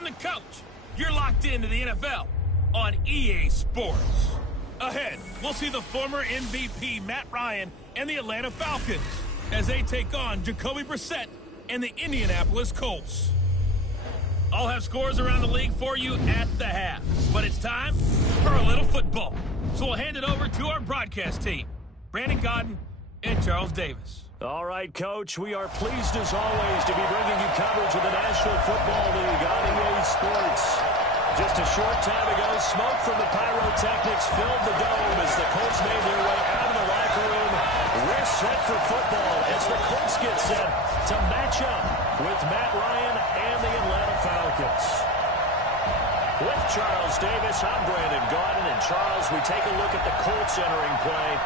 I'm the coach. You're locked into the NFL on EA Sports. Ahead, we'll see the former MVP Matt Ryan and the Atlanta Falcons as they take on Jacoby Brissett and the Indianapolis Colts. I'll have scores around the league for you at the half, but it's time for a little football. So we'll hand it over to our broadcast team, Brandon Godden and Charles Davis. All right, Coach, we are pleased as always to be bringing you coverage of the National Football League on EA Sports. Just a short time ago, smoke from the pyrotechnics filled the dome as the Colts made their way out of the locker room. We're set for football as the Colts get set to match up with Matt Ryan and the Atlanta Falcons. With Charles Davis, I'm Brandon Godden, and Charles, we take a look at the Colts entering play.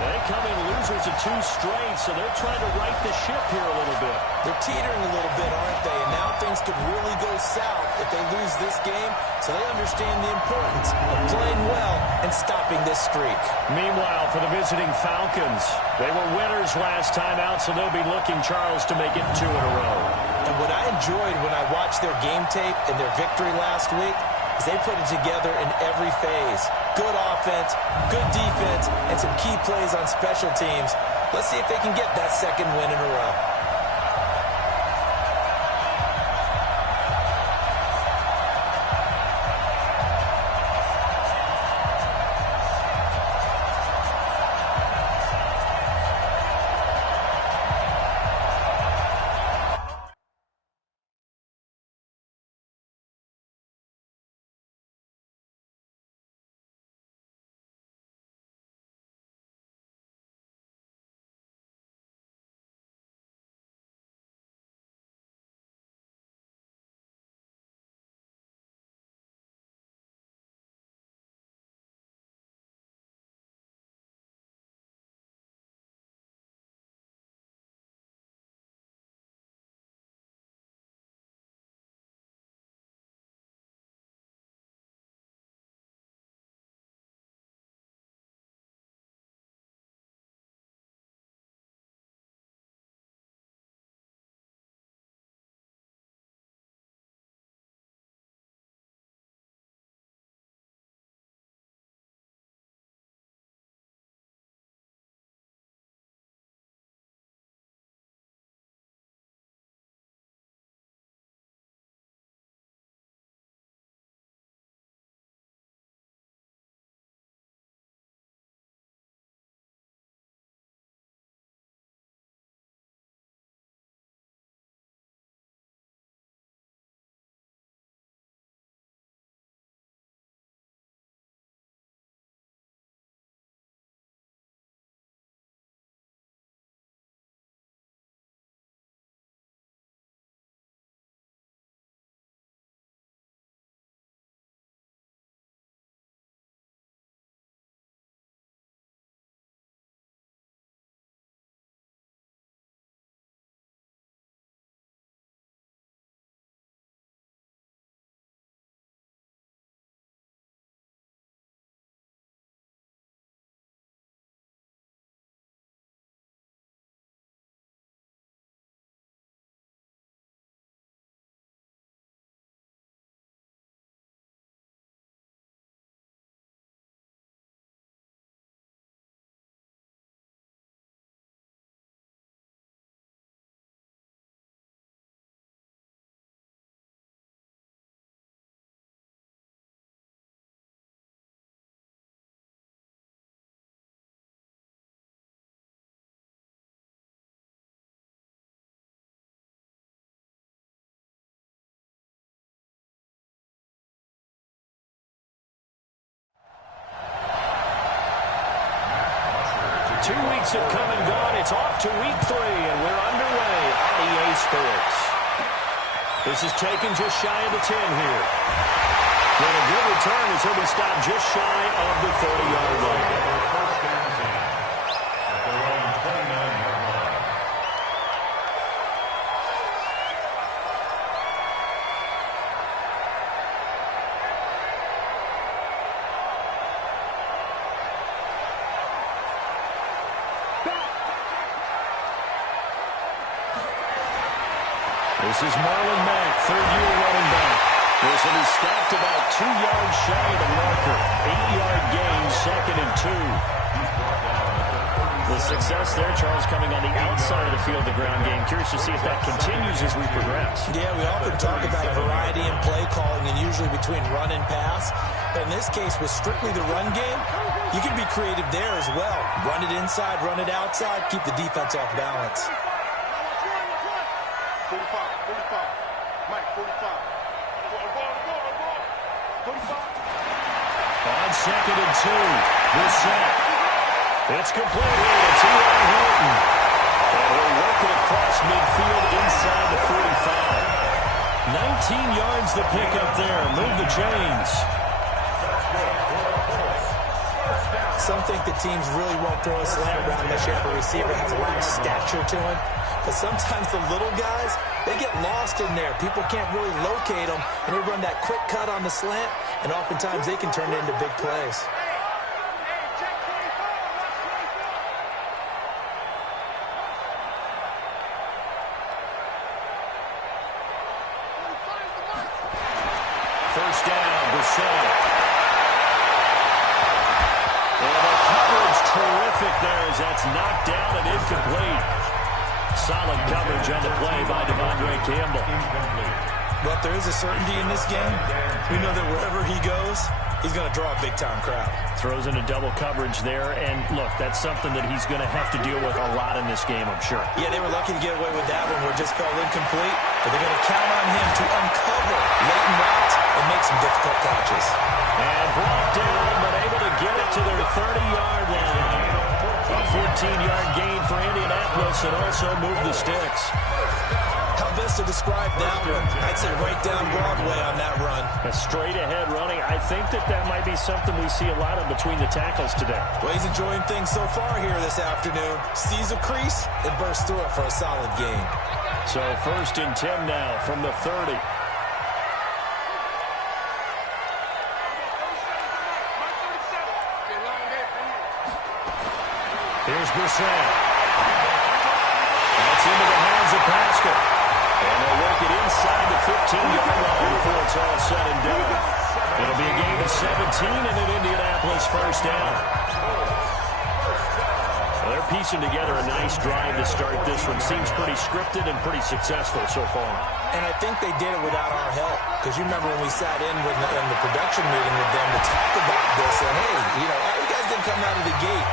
They come in losers of 2 straight, so they're trying to right the ship here a little bit. They're teetering a little bit, aren't they? And now things could really go south if they lose this game, so they understand the importance of playing well and stopping this streak. Meanwhile, for the visiting Falcons, they were winners last time out, so they'll be looking, Charles, to make it 2 in a row. And what I enjoyed when I watched their game tape and their victory last week is they put it together in every phase. Good offense, good defense, and some key plays on special teams. Let's see if they can get that 2nd win in a row. Two weeks have come and gone. It's off to week 3, and we're underway on EA Sports. This is taken just shy of the 10 here. But a good return as he'll be stopped just shy of the 30-yard line. This is Marlon Mack, 3rd-year running back. This will be stopped about 2 yards shy of the marker. 8-yard gain, 2nd and 2. The success there, Charles, coming on the outside of the field, the ground game. Curious to see if that continues as we progress. Yeah, we often talk about a variety in play calling and usually between run and pass. But in this case, with strictly the run game, you can be creative there as well. Run it inside, run it outside, keep the defense off balance. 45, 45. Mike, 45. On 2nd and 2, this set. It's complete here to T.Y. Hilton. And he'll work it across midfield inside the 45. 19 yards the pickup there. Move the chains. Some think that teams really won't throw a slant route unless you have a receiver that has a lot of stature to him. But sometimes the little guys, they get lost in there. People can't really locate them, and they run that quick cut on the slant, and oftentimes they can turn it into big plays. First down, Brissett. And the coverage terrific there as that's knocked down and incomplete. Solid coverage on the play by Devondre Campbell. But there is a certainty in this game. We know that wherever he goes, he's going to draw a big-time crowd. Throws into double coverage there, and look, that's something that he's going to have to deal with a lot in this game, I'm sure. Yeah, they were lucky to get away with that one where it just fell incomplete, but they're going to count on him to uncover latent routes and make some difficult catches. And brought down, but able to get it to their 30-yard line. A 14-yard gain for Indianapolis and also move the sticks. How best to describe that one? I'd say right down Broadway on that run. A straight-ahead running. I think that might be something we see a lot of between the tackles today. Well, he's enjoying things so far here this afternoon. Sees a crease and bursts through it for a solid gain. So 1st and 10 now from the 30. Here's Brissett. That's into the hands of Pascal. And they'll work it inside the 15-yard line before it's all said and done. It'll be a gain of 17 and an Indianapolis first down. Well, they're piecing together a nice drive to start this one. Seems pretty scripted and pretty successful so far. And I think they did it without our help. Because you remember when we sat in the production meeting with them to talk about this. And, hey, all you guys didn't come out of the gate.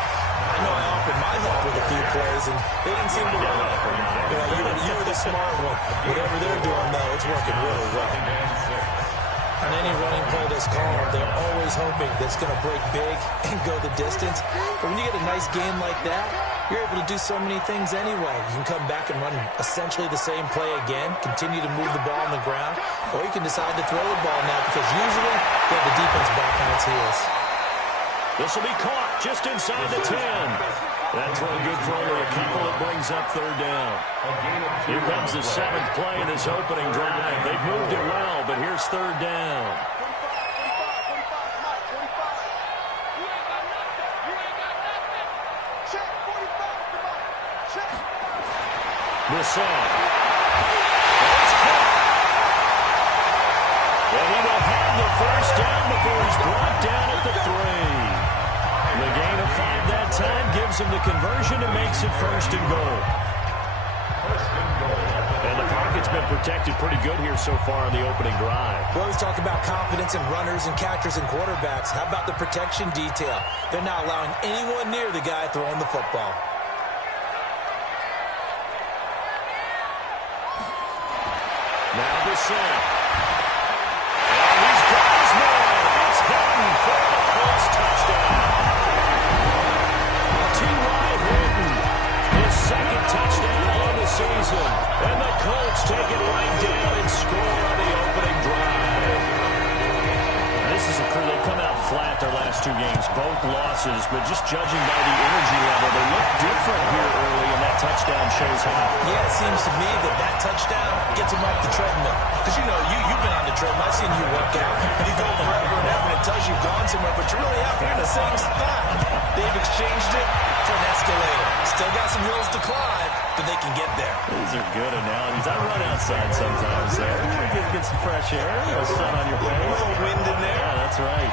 I know I offered my help with a few plays, and they didn't seem to run. You were the smart one. Whatever they're doing, though, it's working really well. On any running play that's called, they're always hoping that it's going to break big and go the distance. But when you get a nice game like that, you're able to do so many things anyway. You can come back and run essentially the same play again, continue to move the ball on the ground, or you can decide to throw the ball now because usually you have the defense back on its heels. This will be caught just inside the 10. That throw good for only a couple. It brings up 3rd down. Here comes the 7th play in this opening drive. They've moved it well, but here's 3rd down. Brissett. It's caught. And he will have the first down before he's brought down at the 3. The gain of 5 that time gives him the conversion and makes it 1st and goal. And the pocket's been protected pretty good here so far on the opening drive. We always talk about confidence in runners and catchers and quarterbacks. How about the protection detail? They're not allowing anyone near the guy throwing the football. Now Brissett. And he's got his man. It's Hilton for the Colts touchdown. T.Y. Hilton, his 2nd touchdown of the season. And the Colts take it right down and score on the opening drive. This is a crew. They've come out flat their last 2 games, both losses, but just judging by the energy level, they look different here early, and that touchdown shows how. Yeah, it seems to me that touchdown gets them off the treadmill. Because, you've been on the treadmill. I've seen you work out. You go forever and ever, and it tells you've gone somewhere, but you're really out here in the same spot. They've exchanged it for an escalator. Still got some hills to climb, but they can get there. These are good analogies. I run outside sometimes there. Get some fresh air, a little sun on your face. A little wind in there. Yeah, that's right.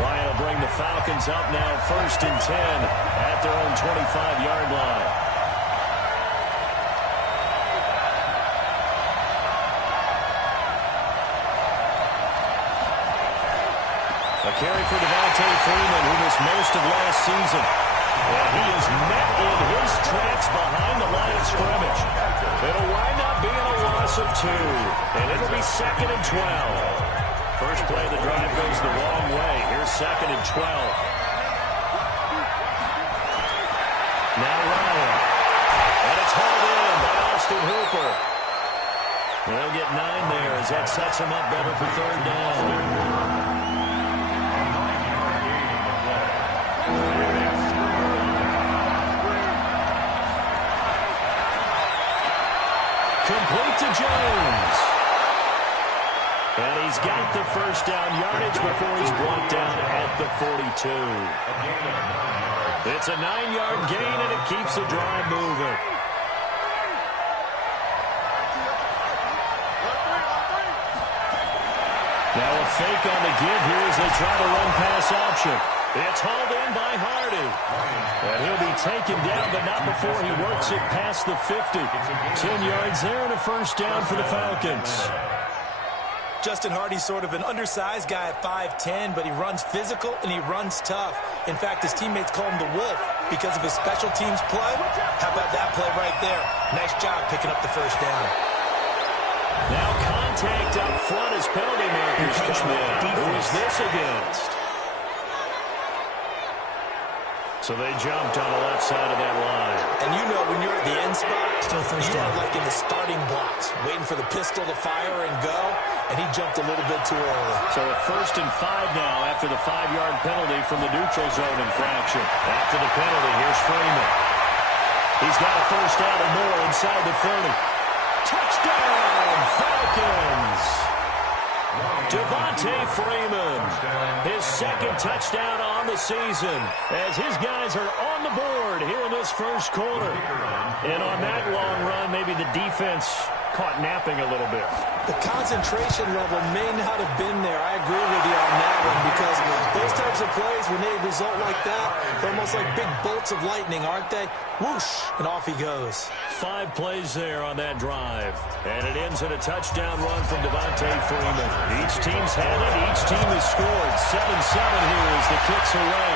Ryan will bring the Falcons up now, 1st and 10 at their own 25-yard line. A carry for Devontae Freeman, who missed most of last season. And he is met in his tracks behind the line of scrimmage. It'll wind up being a loss of 2. And it'll be 2nd and 12. First play of the drive goes the wrong way. Here's 2nd and 12. Now Ryan. And it's hauled in by Austin Hooper. They'll get 9 there as that sets him up better for 3rd down. Complete to Jones. And he's got the 1st down yardage before he's brought down at the 42. It's a 9-yard gain, and it keeps the drive moving. Now a fake on the give here as they try to run pass option. It's hauled in by Hardy. And he'll be taken down, but not before he works it past the 50. 10 yards there and a 1st down for the Falcons. Justin Hardy's sort of an undersized guy at 5'10", but he runs physical and he runs tough. In fact, his teammates call him the Wolf because of his special teams play. How about that play right there? Nice job picking up the 1st down. Now contact up front as penalty markers come in. Who is this against? So they jumped on the left side of that line. And you know when you're at the end spot, still 1st you down. are like in the starting blocks, waiting for the pistol to fire and go, and he jumped a little bit too early. So a 1st and 5 now after the 5-yard penalty from the neutral zone infraction. After the penalty, here's Freeman. He's got a 1st down and more inside the 30. Touchdown, Falcons! Devontae Freeman, his 2nd touchdown on the season, as his guys are on the board here in this 1st quarter. And on that long run, maybe the defense caught napping a little bit. The concentration level may not have been there. I agree with you on that one, because those types of plays, when they result like that, they're almost like big bolts of lightning, aren't they? Whoosh, and off he goes. 5 plays there on that drive. And it ends in a touchdown run from Devontae Freeman. Each team's had it. Each team has scored. 7-7 here as the kick's away.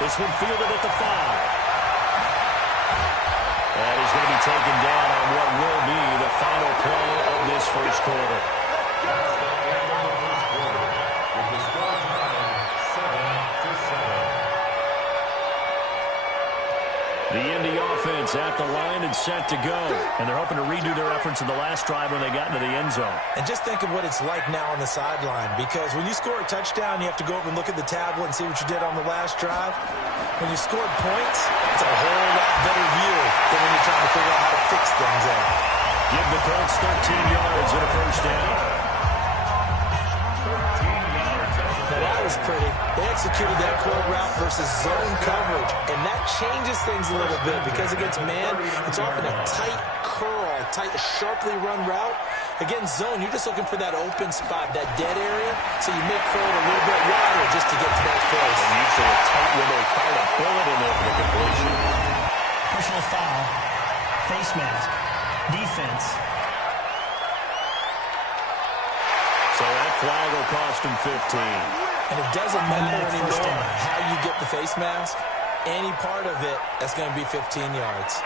This one fielded at the 5. And he's going to be taken down on what will be the final play of this 1st quarter. The Indy offense at the line and set to go. And they're hoping to redo their efforts in the last drive when they got into the end zone. And just think of what it's like now on the sideline, because when you score a touchdown, you have to go over and look at the tablet and see what you did on the last drive. When you scored points, it's a whole lot better view than when you're trying to figure out how to fix things out. Give the Colts 13 yards and a 1st down. Now that was pretty. They executed that curl route versus zone coverage, and that changes things a little bit, because against man, it's often a tight curl, tight, sharply run route. Against zone, you're just looking for that open spot, that dead area, so you make for it a little bit wider just to get to that place. And usually a tight window, fired a bullet in there for the completion. Personal foul, face mask, defense. So that flag will cost him 15. And it doesn't matter anymore how you get the face mask. Any part of it, that's going to be 15 yards.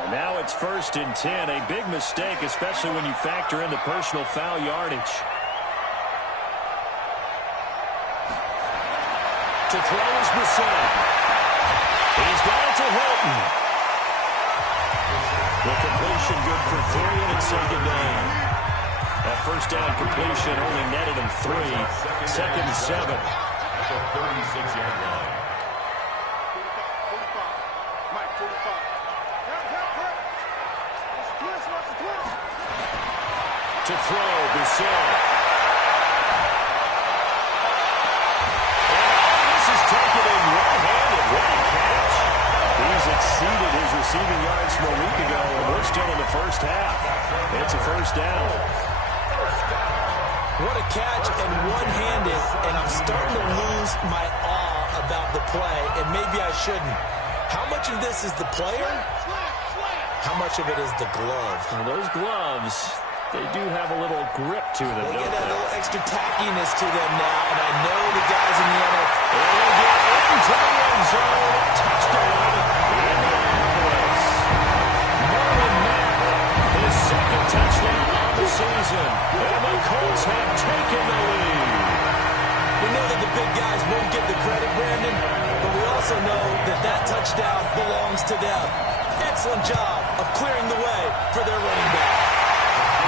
And now it's 1st and 10. A big mistake, especially when you factor in the personal foul yardage. To throw is Brissett. He's got it to Hilton. The completion good for 3, and it's 2nd down. That 1st down completion only netted him 3. 2nd and 7. At the 36-yard line. To throw, Bissell. And this is taken in one-handed. What a catch. He's exceeded his receiving yards from a week ago, and we're still in the first half. It's a first down. What a catch and one-handed, and I'm starting to lose my awe about the play, and maybe I shouldn't. How much of this is the player? How much of it is the glove? Well, those gloves, they do have a little grip to them, They don't get a they? little extra tackiness to them now, and I know the guys in the NFL. And they get into the end zone. Touchdown, Indianapolis. Marlon Mack, his second touchdown on the season. And the Colts have taken the lead. We know that the big guys won't get the credit, Brandon, but we also know that that touchdown belongs to them. Excellent job of clearing the way for their running back.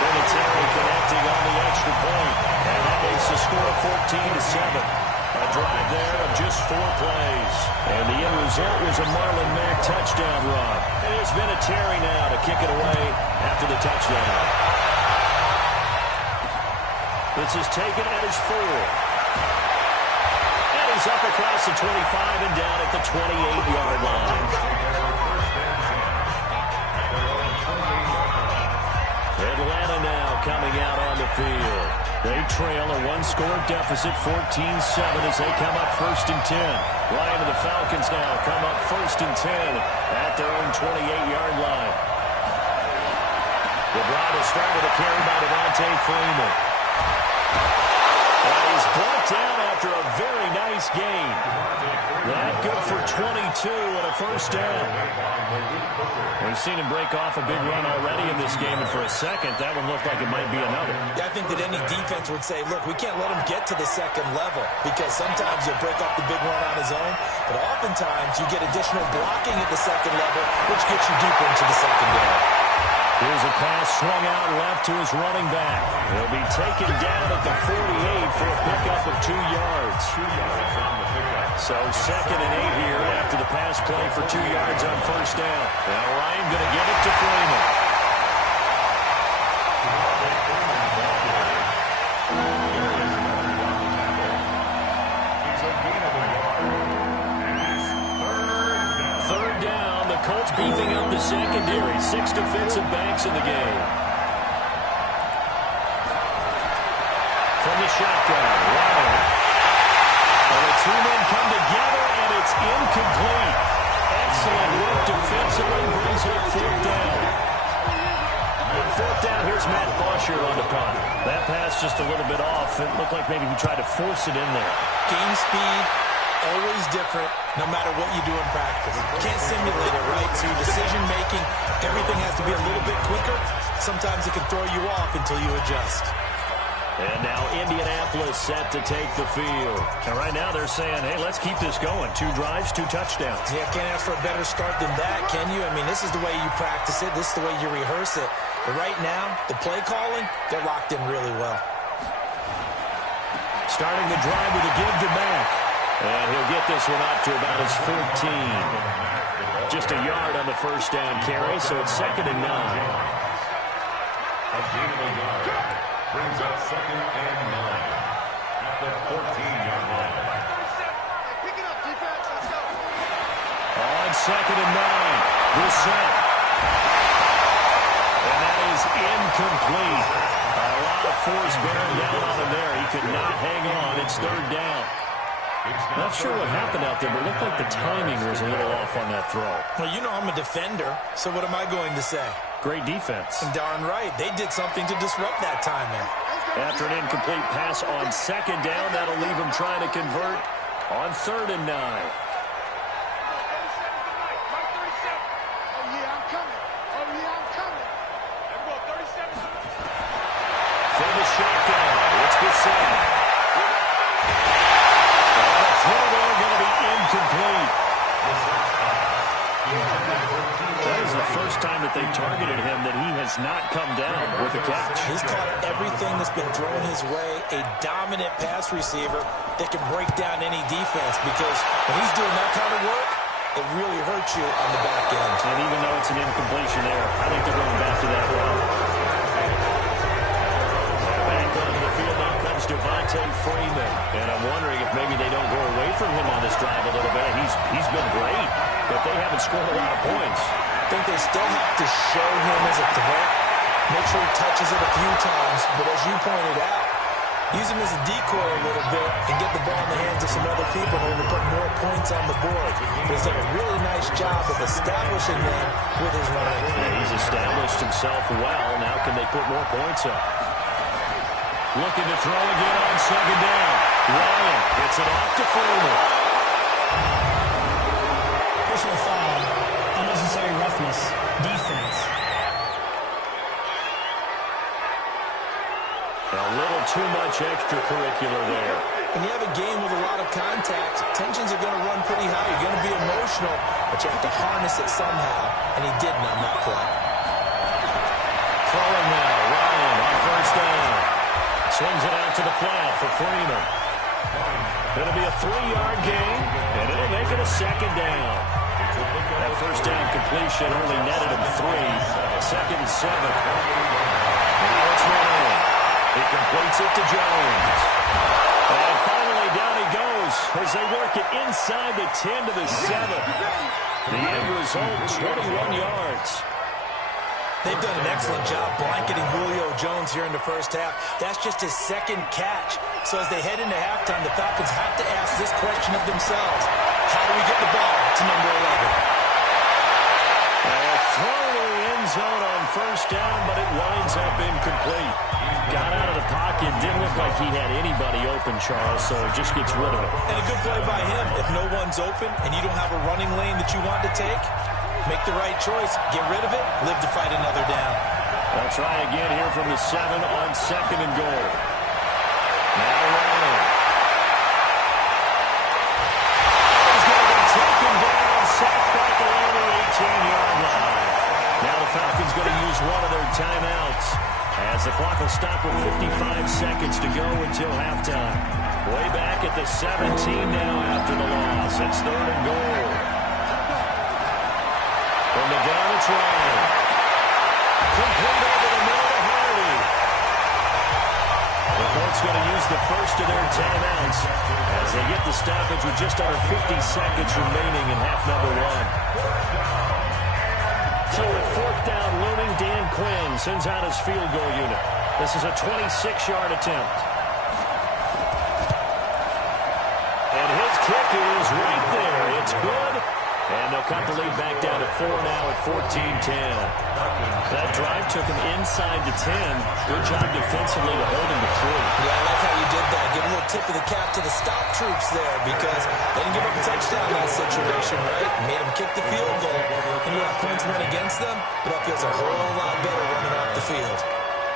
Military connecting on the extra point, and that makes the score 14-7. A drive there of just 4 plays. And the end result was a Marlon Mack touchdown run. And it's been a Terry now to kick it away after the touchdown. This is taken at his 4. And he's up across the 25 and down at the 28-yard line. Atlanta now coming out on the field. They trail a 1-score deficit, 14-7, as they come up 1st and 10. Ryan and the Falcons now come up 1st and 10 at their own 28-yard line. The drive will start with a carry by Devontae Freeman. And he's brought down after a very nice gain. That good for 22 and a first down. We've seen him break off a big run already in this game, and for a second, that one looked like it might be another. Yeah, I think that any defense would say, look, we can't let him get to the second level, because sometimes he'll break off the big run on his own, but oftentimes you get additional blocking at the second level, which gets you deeper into the secondary. Here's a pass swung out left to his running back. He'll be taken down at the 48 for a pickup of 2 yards. So 2nd and 8 here after the pass play for 2 yards on first down. Now Ryan going to give it to Freeman. Third down, the Colts beefing up the secondary. 6 defensive backs in the game. From the shotgun, Ryan. And the 2 men come together, and it's incomplete. Excellent work defensively, brings up 4th down. On 4th down, here's Matt Bosher on the punt. That pass just a little bit off. It looked like maybe he tried to force it in there. Game speed, always different, no matter what you do in practice. You can't simulate it, right? So your decision-making, everything has to be a little bit quicker. Sometimes it can throw you off until you adjust. And now Indianapolis set to take the field. And right now they're saying, hey, let's keep this going. 2 drives, 2 touchdowns. Yeah, can't ask for a better start than that, can you? I mean, this is the way you practice it. This is the way you rehearse it. But right now, the play calling, they're locked in really well. Starting the drive with a give to Mack. And he'll get this one up to about his 14. Just a yard on the first down carry, so it's 2nd and 9. Brings up 2nd and 9 at the 14-yard line. Pick it up, defense. Let's go. On 2nd and 9, this set. And that is incomplete. A lot of force bearing down on him there. He could not hang on. It's 3rd down. Not sure what happened out there, but it looked like the timing was a little off on that throw. Well, you know I'm a defender, so what am I going to say? Great defense. Darn right. They did something to disrupt that timing. After an incomplete pass on 2nd down, that'll leave him trying to convert on 3rd and 9. For the shotgun, it's Bissell. Throw there going to be incomplete. That is the first time that they've targeted him that he has not come down with a catch. He's caught everything that's been thrown his way, a dominant pass receiver that can break down any defense, because when he's doing that kind of work, it really hurts you on the back end. And even though it's an incompletion there, I think they're going back to that route. Devontae Freeman. And I'm wondering if maybe they don't go away from him on this drive a little bit. He's been great, but they haven't scored a lot of points. I think they still have to show him as a threat. Make sure he touches it a few times. But as you pointed out, use him as a decoy a little bit and get the ball in the hands of some other people in order to put more points on the board. But he's done a really nice job of establishing them with his running. Yeah, he's established himself well. Now can they put more points up? Looking to throw again on second down. Ryan gets it off to Freeman. Personal foul, unnecessary roughness, defense. A little too much extracurricular there. When you have a game with a lot of contact, tensions are going to run pretty high. You're going to be emotional, but you have to harness it somehow, and he didn't on that play. Throwing now, Ryan on first down. Swings it out to the flat for Freeman. It'll be a 3-yard gain, and it'll make it a second down. That first down completion only netted him 3. Second and 7. Now it's Ryan. He completes it to Jones. And finally down he goes as they work it inside the 10 to the 7. The end result, 21 yards. They've done an excellent job blanketing Julio Jones here in the first half. That's just his second catch. So as they head into halftime, the Falcons have to ask this question of themselves. How do we get the ball to number 11? A throw to the end zone on first down, but it winds up incomplete. Got out of the pocket. Didn't look like he had anybody open, Charles, so just gets rid of it. And a good play by him. If no one's open and you don't have a running lane that you want to take, make the right choice. Get rid of it. Live to fight another down. They'll try again here from the 7 on second and goal. Now Ryan. He's going to be taken down. Sacked back around the 18-yard line. Now the Falcons going to use one of their timeouts as the clock will stop with 55 seconds to go until halftime. Way back at the 17 now after the loss. It's third and goal. From the gun, it's Ryan. Complete over the middle to Hardy. The Colts going to use the first of their timeouts as they get the stoppage with just under 50 seconds remaining in half number 1. So with fourth down looming, Dan Quinn sends out his field goal unit. This is a 26-yard attempt. And his kick is right there. It's good. And they'll cut the lead back down to 4 now at 14-10. That drive took him inside the 10. Good job defensively to hold him to 3. Yeah, I like how you did that. Give a little tip of the cap to the stop troops there because they didn't give up a touchdown in that situation, right? Made them kick the field goal. And you have points run against them, but that feels a whole lot better running off the field.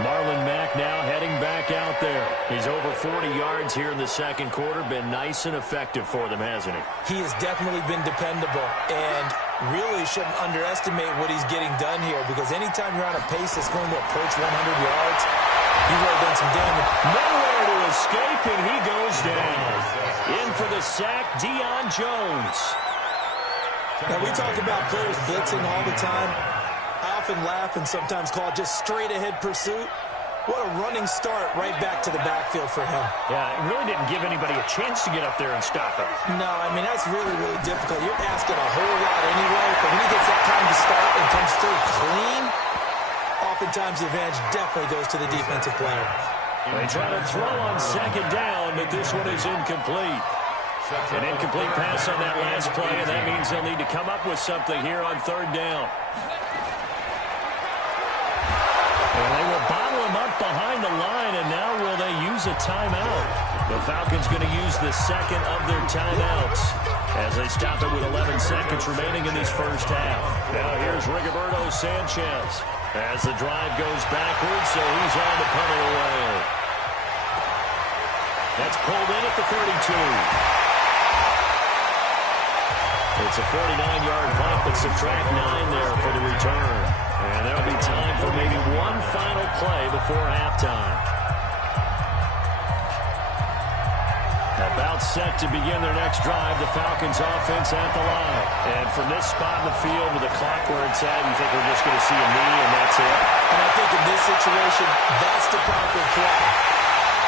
Marlon Mack now heading back out there. He's over 40 yards here in the second quarter. Been nice and effective for them, hasn't he? He has definitely been dependable and really shouldn't underestimate what he's getting done here because anytime you're on a pace that's going to approach 100 yards, you've really done some damage. Nowhere to escape, and he goes down. In for the sack, Deion Jones. Now, we talk about players blitzing all the time. I often laugh and sometimes call it just straight-ahead pursuit. What a running start right back to the backfield for him. Yeah, it really didn't give anybody a chance to get up there and stop him. No, I mean, that's really, really difficult. You're asking a whole lot anyway, but when he gets that time to start and comes through clean, oftentimes the advantage definitely goes to the defensive player. They try to throw on second down, but this one is incomplete. An incomplete pass on that last play, and that means they'll need to come up with something here on third down. And they will bottle him up behind the line, and now will they use a timeout? The Falcons going to use the second of their timeouts as they stop it with 11 seconds remaining in this first half. Now here's Rigoberto Sanchez as the drive goes backwards, so he's on to punt it away. That's pulled in at the 32. It's a 49-yard punt, but subtract 9 there for the return. And there'll be time for maybe one final play before halftime. About set to begin their next drive, the Falcons offense at the line. And from this spot in the field with the clock where it's at, you think we're just going to see a knee and that's it? And I think in this situation, that's the proper play.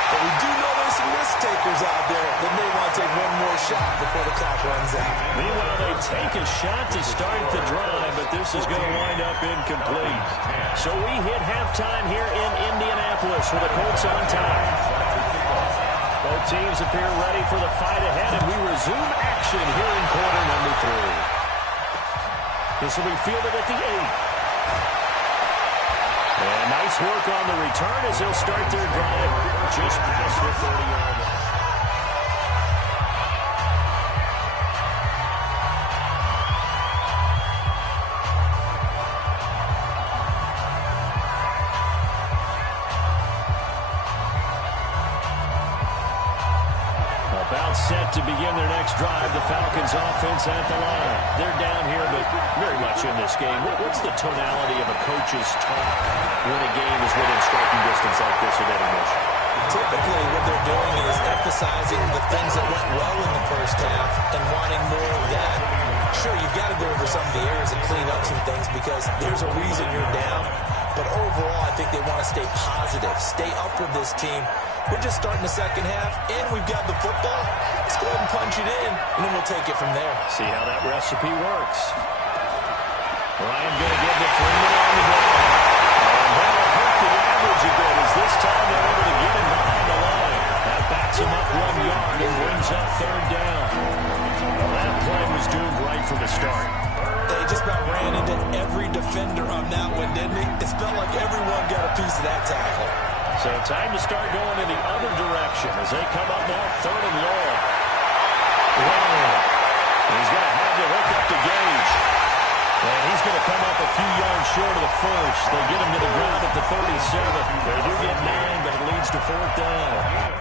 But we do know there's some risk takers out there that may want to take one more shot before the clock runs out. Meanwhile, they take a shot to start the drive, but this is going to wind up incomplete. So we hit halftime here in Indianapolis with the Colts on top. Both teams appear ready for the fight ahead, and we resume action here in quarter number 3. This will be fielded at the 8. And nice work on the return as they'll start their drive just past the 30-yard line. About set to begin their next drive. The Falcons offense at the line. They're down here, but very much in this game. What's the tonality of a coach's talk when a game is within striking distance like this at any mission? Typically, what they're doing is emphasizing the things that went well in the first half and wanting more of that. Sure, you've got to go over some of the areas and clean up some things because there's a reason you're down. But overall, I think they want to stay positive, stay up with this team. We're just starting the second half, and we've got the football. Let's go ahead and punch it in, and then we'll take it from there. See how that recipe works. Ryan going to give the Freeman on the ground. And that'll hurt the average a bit as this time they're able to get him behind the line. That backs him up 1 yard and brings up third down. Well, that play was doomed right from the start. They just about ran into every defender on that one, didn't it? It felt like everyone got a piece of that tackle. So time to start going in the other direction as they come up now, third and long. Wow. He's going to have to hook up to Gage. And he's going to come up a few yards short of the first. They get him to the ground at the 37. They do get 9, but it leads to fourth down.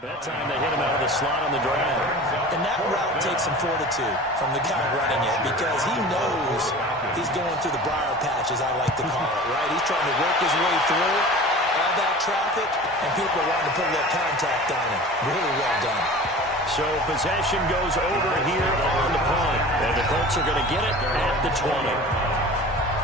That time they hit him out of the slot on the drive. And that route takes some fortitude from the guy running it because he knows he's going through the briar patch, as I like to call it, right? He's trying to work his way through all that traffic, and people want to put a little contact on him. Really well done. So possession goes over here on the punt, and the Colts are going to get it at the 20.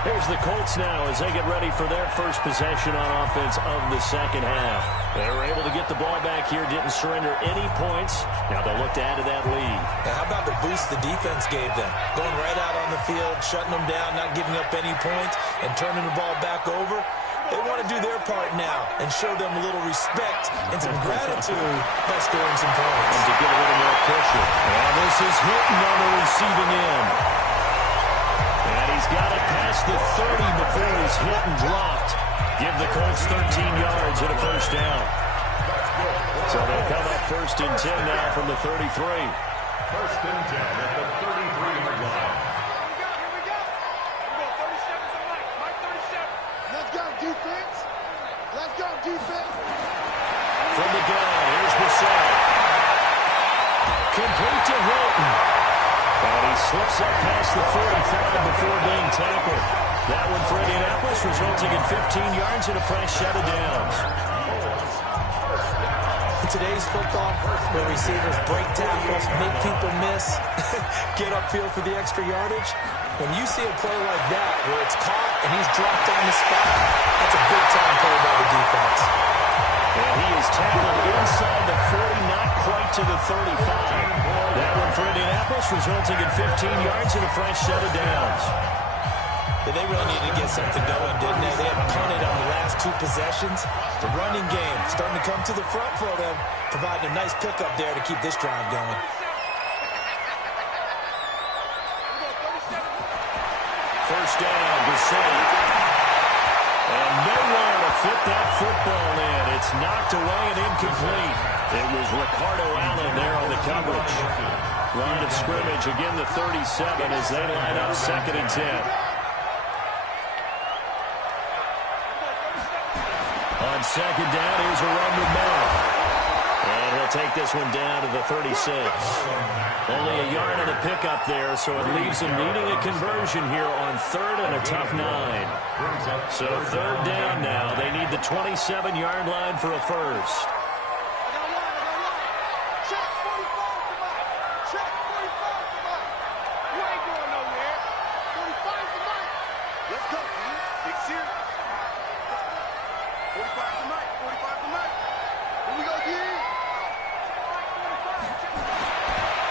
Here's the Colts now as they get ready for their first possession on offense of the second half. They were able to get the ball back here, didn't surrender any points. Now they'll look to add to that lead. Now how about the boost the defense gave them? Going right out on the field, shutting them down, not giving up any points, and turning the ball back over. They want to do their part now and show them a little respect and some gratitude by scoring some points. And to get a little more pressure. And this is Hilton on the receiving end. And he's got it past the 30 before he's hit and dropped. Give the Colts 13 yards and a first down. So they'll come up first and 10 now from the 33. First and 10 at the 33-yard line. Defense. Let's go, defense. From the gun, here's Bissett. Complete to Hilton. And he slips up past the 45 before being tackled. That one for Indianapolis, resulting in 15 yards and a fresh set of downs. In today's football, where receivers break tackles, make people miss, get upfield for the extra yardage, when you see a play like that where it's caught and he's dropped on the spot, that's a big-time play by the defense. And he is tackled inside the 40, not quite to the 35. That one for Indianapolis, resulting in 15 yards and a fresh set of downs. They really needed to get something going, didn't they? They had punted on the last two possessions. The running game starting to come to the front for them, providing a nice pickup there to keep this drive going. First down, Bissett. And nowhere to fit that football in. It's knocked away and incomplete. It was Ricardo Allen there on the coverage. Line of scrimmage, again the 37 as they line up second and 10. On second down, here's a run with Merritt. And he'll take this one down to the 36. Only a yard on the pickup there, so it leaves him needing a conversion here on third and a tough 9. So third down now. They need the 27-yard line for a first.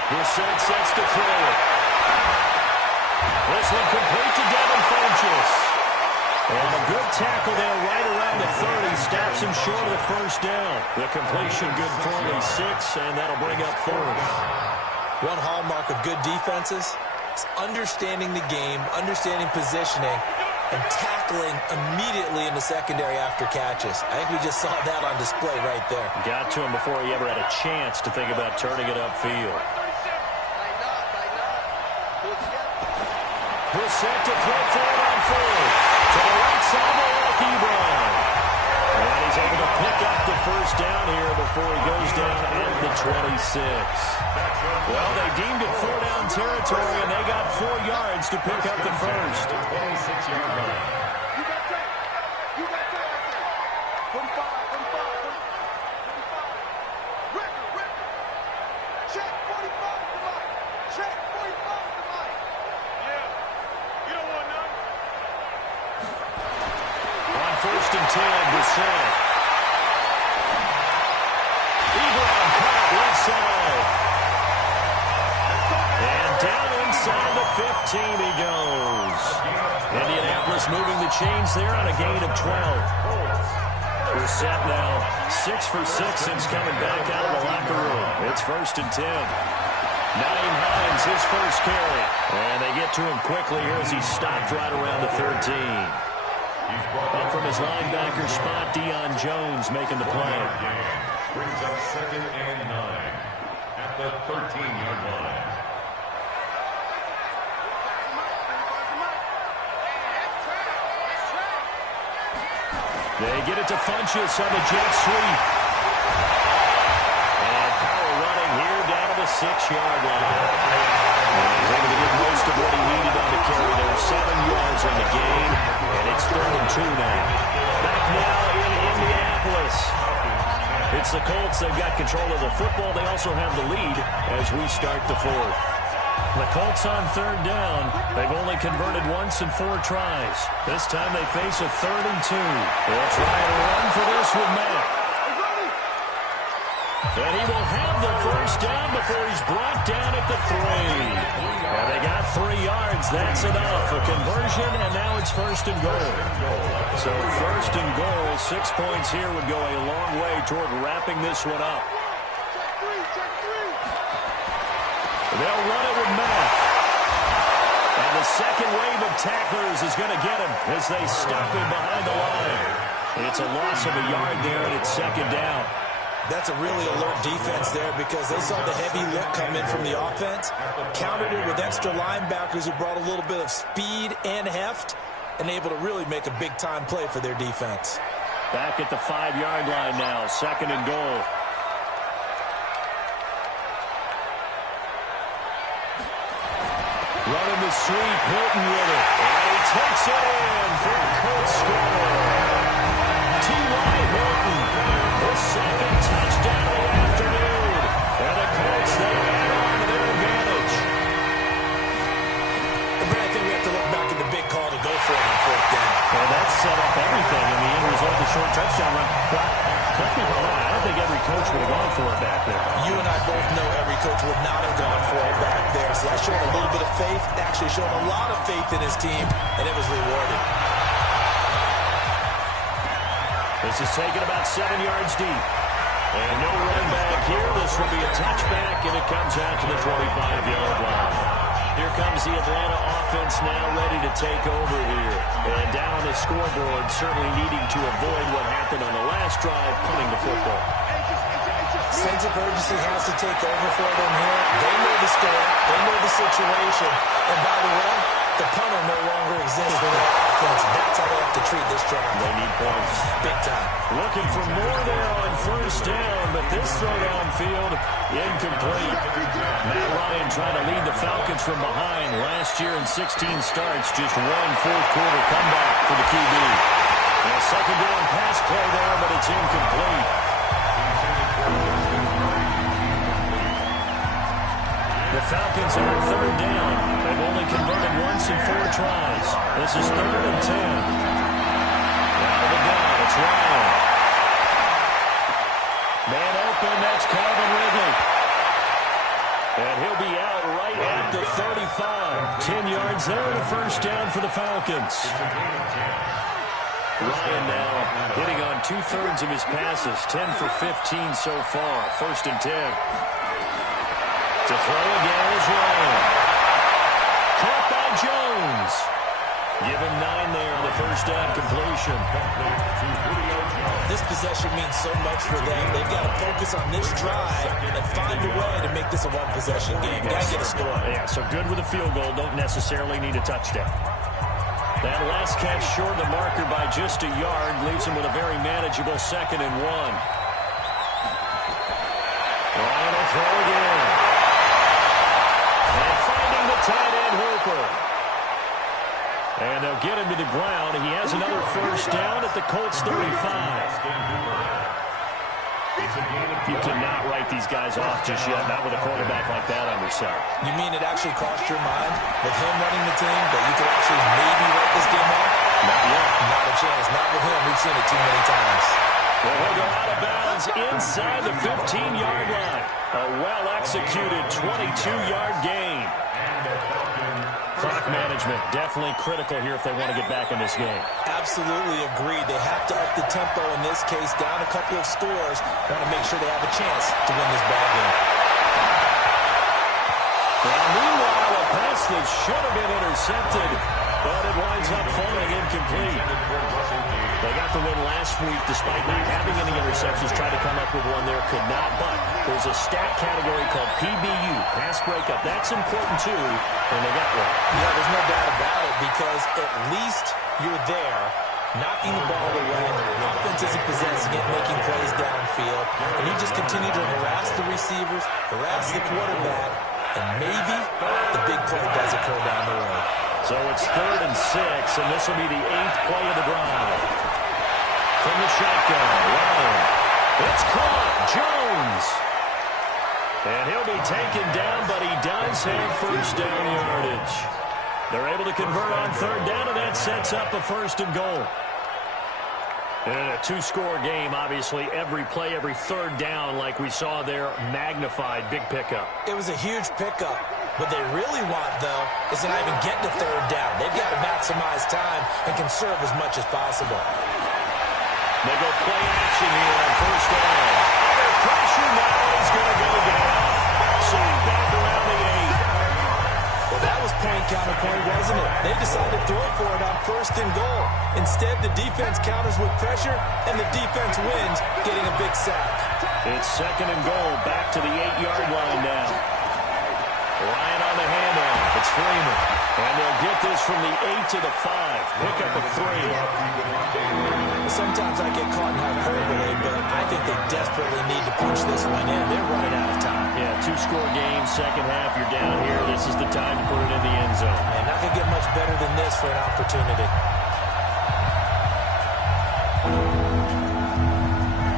Brissett sets to throw it. This one complete to Devin Funchess. And a good tackle there right around the 30. Stops him short of the first down. The completion good for only 6, and that'll bring up fourth. One hallmark of good defenses is understanding the game, understanding positioning, and tackling immediately in the secondary after catches. I think we just saw that on display right there. Got to him before he ever had a chance to think about turning it upfield. Brissett to throw forward on fourth. To the right side of Lucky Brown. And he's able to pick up the first down here before he goes down at the 26. Well, they deemed it 4-down territory, and they got 4 yards to pick up the first. 26-yard line. You got that. You got that. 45, 45, 45. Record. Check 45 to Mike. Check 45 to Mike. Yeah. You don't want none. On first and 10, Brissett. Ebron caught left side. And down inside the 15 he goes. Indianapolis moving the chains there on a gain of 12. Brissett now 6 for 6 since coming back out of the locker room. It's first and 10. Naeem Hines, his first carry. And they get to him quickly here as he stopped right around the 13. Up from his linebacker spot, Deion Jones making the play. Brings up second and 9 at the 13-yard line. They get it to Funchess on the jet sweep. 6-yard line. He's able to get most of what he needed on the carry there. 7 yards on the gain, and it's 3rd and 2 now. Back now in Indianapolis. It's the Colts. They've got control of the football. They also have the lead as we start the 4th. The Colts on 3rd down. They've only converted once in 4 tries. This time they face a 3rd and 2. They'll try and run for this with Mack. And he will have the 1st down before he's brought down at the 3. And they got 3 yards. That's enough. A conversion, and now it's 1st and goal. So 1st and goal, 6 points here would go a long way toward wrapping this one up. They'll run it with Mack. And the second wave of tacklers is going to get him as they stop him behind the line. It's a loss of a yard there, and it's 2nd down. That's a really alert defense there because they saw the heavy look come in from the offense, countered it with extra linebackers who brought a little bit of speed and heft, and able to really make a big-time play for their defense. Back at the 5-yard line now, 2nd and goal. Running the sweep, Hilton with it. And he takes it in for a Colts score. T.Y. Hilton, his 2nd touchdown of the afternoon. And the Colts, they add on to their advantage. But I think we have to look back at the big call to go for it on 4th down. Well, that set up everything in the end result, the short touchdown run. Correct me if I'm wrong, I don't think every coach would have gone for it back there. You and I both know every coach would not have gone for it back there. So that showed a little bit of faith, actually showed a lot of faith in his team, and it was rewarded. This is taken about 7 yards deep. And no run back here. This will be a touchback, and it comes out to the 25-yard line. Here comes the Atlanta offense now ready to take over here. And down on the scoreboard, certainly needing to avoid what happened on the last drive, punting the football. Sense of urgency has to take over for them here. They know the score. They know the situation. And by the way, the punter no longer exists for their offense. That's how they have to treat this drive. They need points. Big time. Looking for more there on 1st down, but this throw downfield, incomplete. Matt Ryan trying to lead the Falcons from behind. Last year in 16 starts, just 1 4th-quarter comeback for the QB. And a 2nd down pass play there, but it's incomplete. The Falcons are at 3rd down. They've only converted once in 4 tries. This is 3rd and 10. Out of the gun, it's Ryan. Man open, that's Calvin Ridley. And he'll be out right at the 35. 10 yards there and a 1st down for the Falcons. Ryan now hitting on 2/3 of his passes. 10 for 15 so far. 1st and 10. To throw again is Ryan. Caught by Jones. Give him 9 there on the 1st down completion. This possession means so much for them. They've got to focus on this drive and find a way to make this a 1-possession game. Got to get a score. Yeah, so good with a field goal. Don't necessarily need a touchdown. That last catch short of the marker by just a yard leaves him with a very manageable 2nd and 1. Ryan will throw again. And finding the tight end Hooper. And they'll get him to the ground. He has another 1st down at the Colts 35. You cannot write these guys off just yet, not with a quarterback like that under center. You mean it actually crossed your mind with him running the team that you could actually maybe write this game off? Not yet. Not a chance. Not with him. We've seen it too many times. Well, he'll go out of bounds inside the 15-yard line. A well-executed 22-yard gain. Clock management definitely critical here if they want to get back in this game. Absolutely agreed. They have to up the tempo in this case, down a couple of scores. Want to make sure they have a chance to win this ball game. And meanwhile, a pass that should have been intercepted, but it winds up falling incomplete. They got the win last week despite not having any interceptions. Tried to come up with one there, could not. But there's a stat category called PBU, pass breakup. That's important too, and they got one. Yeah, there's no doubt about it because at least you're there knocking the ball away. Offense isn't possessing it, making plays downfield. And you just continue to harass the receivers, harass the quarterback, and maybe the big play does occur down the road. So it's 3rd and 6, and this will be the 8th play of the drive. From the shotgun, Ryan. It's caught. Jones. And he'll be taken down, but he does have first down yardage. They're able to convert on 3rd down, and that sets up a 1st and goal. In a 2-score game, obviously, every play, every 3rd down, like we saw there, magnified. Big pickup. It was a huge pickup. What they really want, though, is to not even get to 3rd down. They've got to maximize time and conserve as much as possible. They go play action here on 1st down. Under pressure now, he's going to go down. Sitting back around the 8. Well, that was point counterpoint, wasn't it? They decided to throw for it on 1st and goal. Instead, the defense counters with pressure, and the defense wins, getting a big sack. It's 2nd and goal, back to the 8-yard line now. Ryan on the handoff. It's Freeman. And they'll get this from the 8 to the 5. Pick up a 3. Sometimes I get caught in hyperbole, but I think they desperately need to punch this one in. They're running out of time. Yeah, 2-score game, second half, you're down here. This is the time to put it in the end zone. And not going to get much better than this for an opportunity.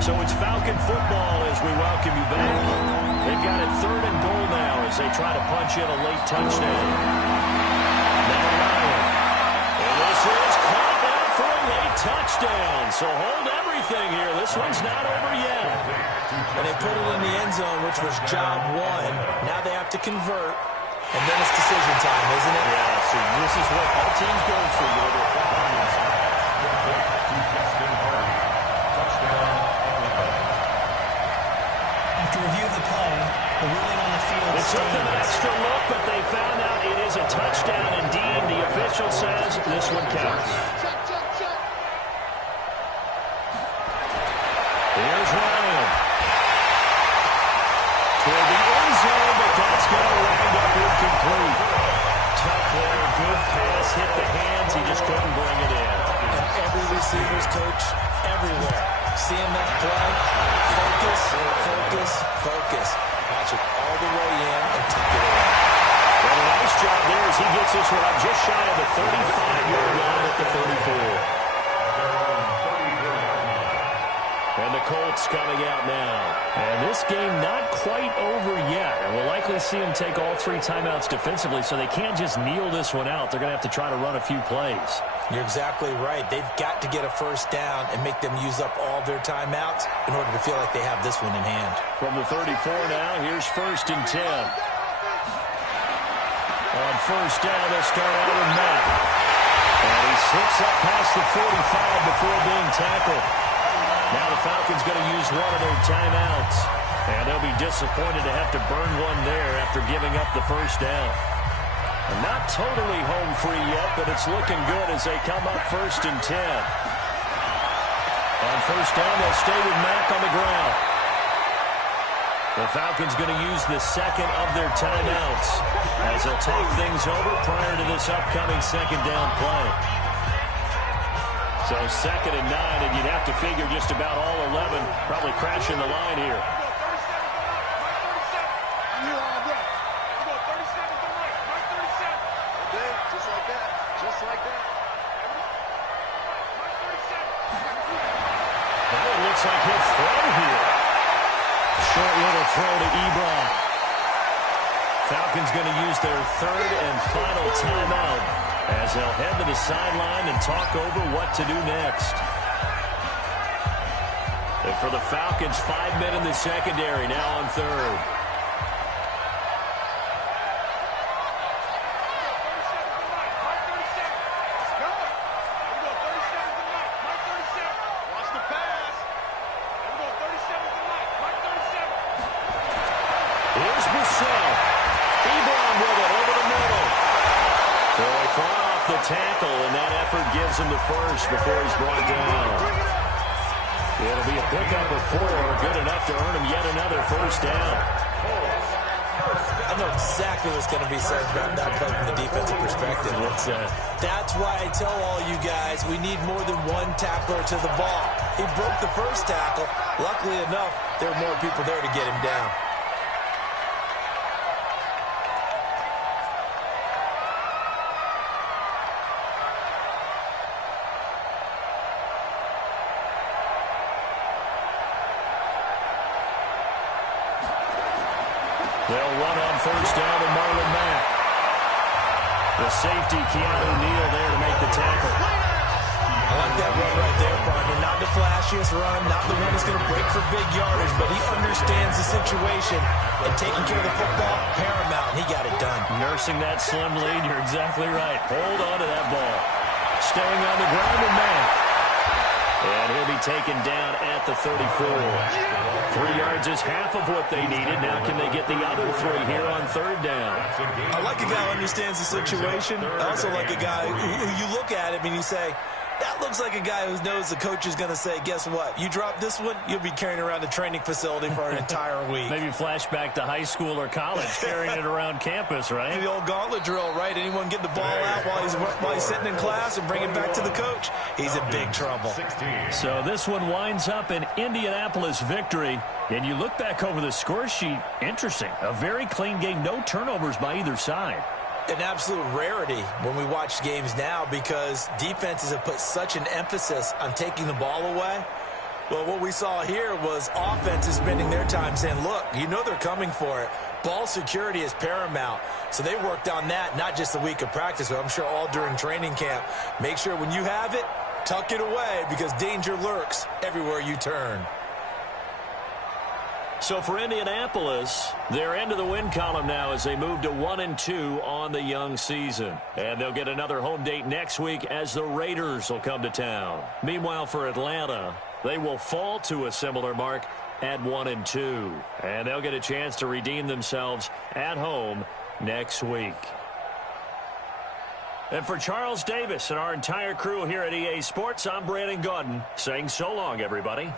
So it's Falcon football as we welcome you back. They've got it 3rd and goal now as they try to punch in a late touchdown. Now Ryan. And this is caught out for a late touchdown. So hold everything here. This one's not over yet. And they put it in the end zone, which was job 1. Now they have to convert. And then it's decision time, isn't it? Yeah, so this is what all teams go through. After review of the play, the ruling on the field It took them an extra look, but they found out it is a touchdown indeed. The official says this one counts. Here's Ryan. Toward the end zone, but that's going to wind up incomplete. Tough there, good pass, hit the hands. He just couldn't bring it in. And every receiver's coach, everywhere, seeing that play, focus, focus, focus. Watch it all the way in and tuck it away. Well, a nice job there as he gets this one up just shy of the 35-yard line at the 34. And the Colts coming out now. And this game not quite over yet. And we'll likely see them take all 3 timeouts defensively, so they can't just kneel this one out. They're going to have to try to run a few plays. You're exactly right. They've got to get a 1st down and make them use up all their timeouts in order to feel like they have this one in hand. From the 34 now, here's 1st and 10. On 1st down, they'll start out with Matt. And he slips up past the 45 before being tackled. Now the Falcons going to use one of their timeouts. And they'll be disappointed to have to burn one there after giving up the 1st down. And not totally home free yet, but it's looking good as they come up 1st and 10. On 1st down, they'll stay with Mack on the ground. The Falcons going to use the 2nd of their timeouts as they'll talk things over prior to this upcoming 2nd down play. So 2nd and 9, and you'd have to figure just about all 11 probably crashing the line here. That one looks like he'll throw here. Short little throw to Ebron. Falcons going to use their 3rd and final timeout as they'll head to the sideline and talk over what to do next. And for the Falcons, 5 men in the secondary now on 3rd. Here's Broussard. Ebron with it over the middle. So they fought off the tackle, and that effort gives him the 1st before he's brought down. It'll be a pickup of 4, good enough to earn him yet another 1st down. I I know exactly what's going to be said about that play from the defensive perspective. What's that? That's why I tell all you guys we need more than one tackler to the ball. He broke the first tackle. Luckily enough, there were more people there to get him down. They'll run on first down and Marlon Mack. The safety, Keanu Neal, there to make the tackle. I like that run right there, partner. Not the flashiest run, not the one that's going to break for big yardage, but he understands the situation, and taking care of the football, paramount. He got it done. Nursing that slim lead, you're exactly right. Hold on to that ball. Staying on the ground with Mack. And he'll be taken down at the 34. 3 yards is half of what they needed. Now can they get the other 3 here on third down? I like a guy who understands the situation. I also like a guy who you look at him and you say, that looks like a guy who knows the coach is going to say, guess what? You drop this one, you'll be carrying around the training facility for an entire week. Maybe flashback to high school or college, carrying it around campus, right? The old gauntlet drill, right? Anyone get the ball out while he's sitting in class and bring it back to the coach? He's in big trouble. So this one winds up an Indianapolis victory. And you look back over the score sheet, interesting. A very clean game, no turnovers by either side. An absolute rarity when we watch games now because defenses have put such an emphasis on taking the ball away. Well, what we saw here was offenses spending their time saying, look, you know they're coming for it. Ball security is paramount. So they worked on that, not just a week of practice, but I'm sure all during training camp. Make sure when you have it, tuck it away because danger lurks everywhere you turn. So for Indianapolis, they're into the win column now as they move to 1-2 on the young season. And they'll get another home date next week as the Raiders will come to town. Meanwhile, for Atlanta, they will fall to a similar mark at 1-2. And they'll get a chance to redeem themselves at home next week. And for Charles Davis and our entire crew here at EA Sports, I'm Brandon Gaudin saying so long, everybody.